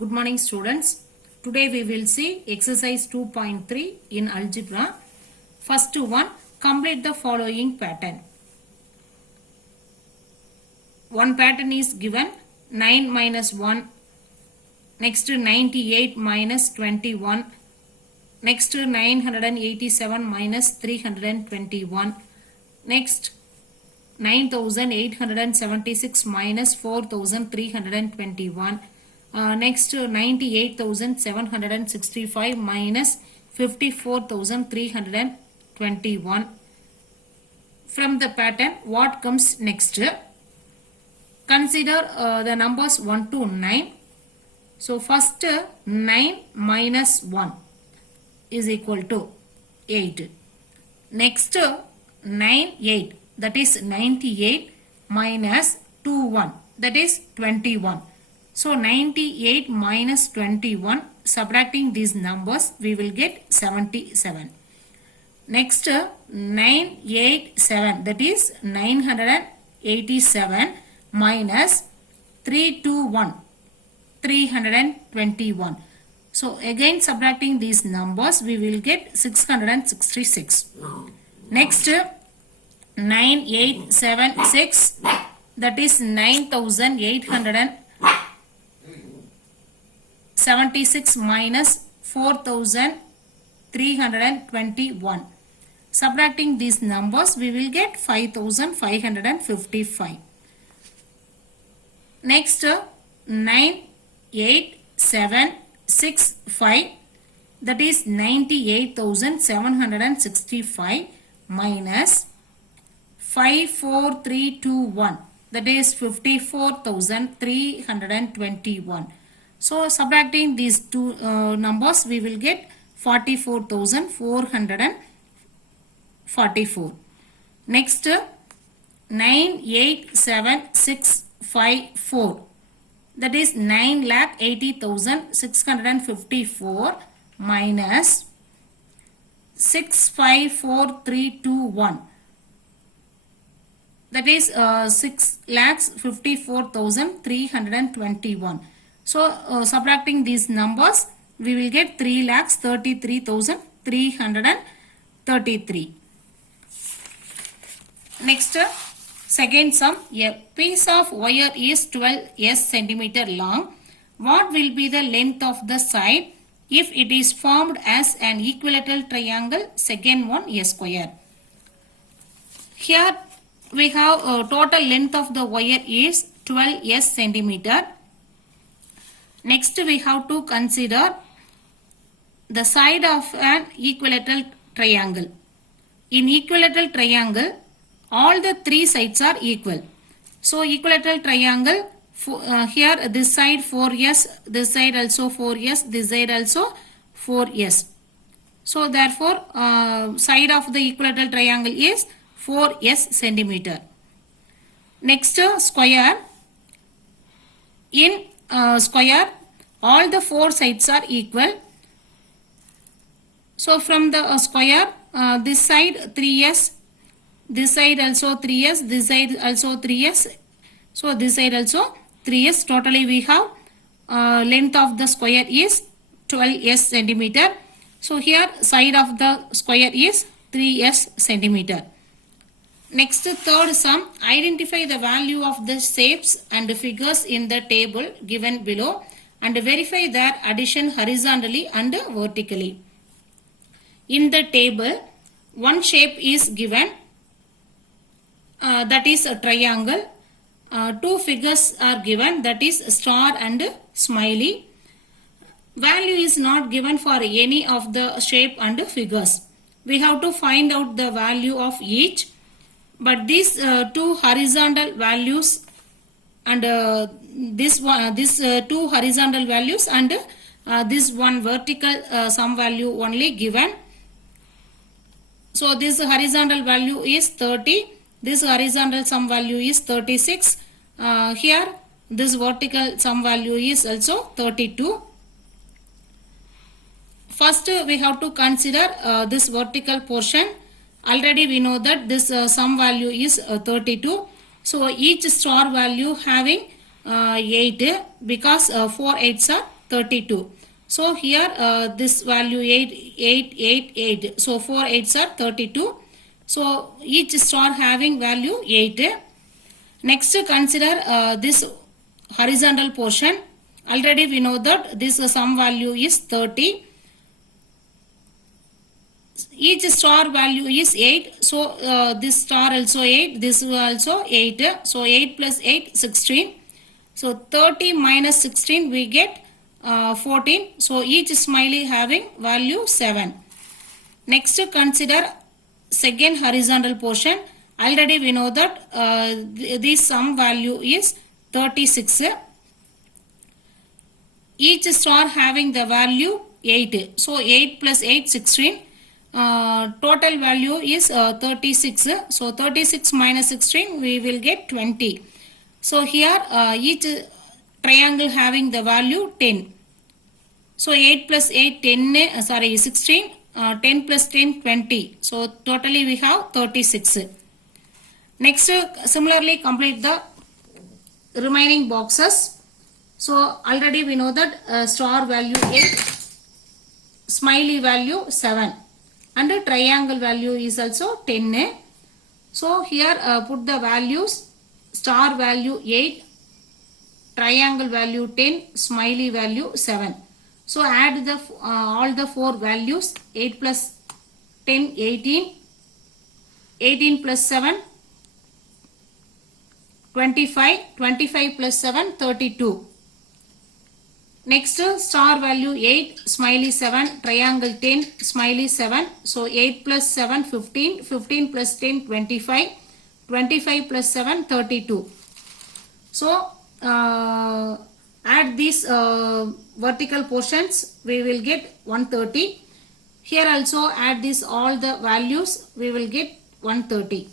Good morning students. Today we will see exercise 2.3 in algebra. First one, complete the following pattern. One pattern is given 9 minus 1, next 98 minus 21, next 987 minus 321, next 9876 minus 4321, next 98,765 minus 54,321. From the pattern, what comes next? Consider the numbers 1 to 9. So first 9 minus 1 is equal to 8. Next 9 8, that is 98 minus 2 1, that is 21. So 98 minus 21, subtracting these numbers, we will get 77. Next 987, that is 987 minus 321, 321. So again subtracting these numbers, we will get 666. Next 9876, that is 9876 minus 4321. Subtracting these numbers, we will get 5555. Next 98765, that is 98,765 minus 54321, that is 54,321. So subtracting these two numbers, we will get 44,444. Next 98764, that is 9,80,654 minus 654,321, that is 6,54,321. So subtracting these numbers, we will get 3,33,333. Next, second sum, a piece of wire is 12 centimeter long. What will be the length of the side if it is formed as an equilateral triangle? Second one, a square. Here we have total length of the wire is 12 centimeter. Next we have to consider the side of an equilateral triangle. In equilateral triangle, all the three sides are equal. So equilateral triangle, here this side 4s, this side also 4s, this side also 4s. So therefore side of the equilateral triangle is 4s centimeter. Next square. In square, all the four sides are equal. So from the square, this side 3s, this side also 3s, this side also 3s, so this side also 3s. Totally we have length of the square is 12s centimeter. So here side of the square is 3s centimeter. Next, third sum, identify the value of the shapes and figures in the table given below and verify their addition horizontally and vertically. In the table, one shape is given, that is a triangle. Two figures are given, that is star and smiley. Value is not given for any of the shape and figures. We have to find out the value of each. But these two horizontal values and this two horizontal values and this one vertical sum value only given. So this horizontal value is 30. This horizontal sum value is 36. Here this vertical sum value is also 32. First we have to consider this vertical portion. Already we know that this sum value is 32. So each star value having 8 because 4 8s are 32. So here this value 8, 8, 8, 8. So 4 8s are 32. So each star having value 8. Next consider this horizontal portion. Already we know that this sum value is 30. Each star value is 8. So this star also 8. This also 8. So 8 plus 8 16. So 30 minus 16 we get 14. So each smiley having value 7. Next consider second horizontal portion. Already we know that this sum value is 36. Each star having the value 8. So 8 plus 8 16. Total value is 36. So 36 minus 16 we will get 20. So here each triangle having the value 10. So 8 plus 8 10 16. 10 plus 10 20. So totally we have 36. Next similarly complete the remaining boxes. So already we know that star value 8, smiley value 7, and the triangle value is also 10. So here put the values: star value 8, triangle value 10, smiley value 7. So add the all the four values: 8 plus 10 18, 18 plus 7 25, 25 plus 7 32. Next star value 8, smiley 7, triangle 10, smiley 7. So 8 plus 7 15, 15 plus 10 25, 25 plus 7 32. So add these vertical portions, we will get 130. Here also add this all the values, we will get 130.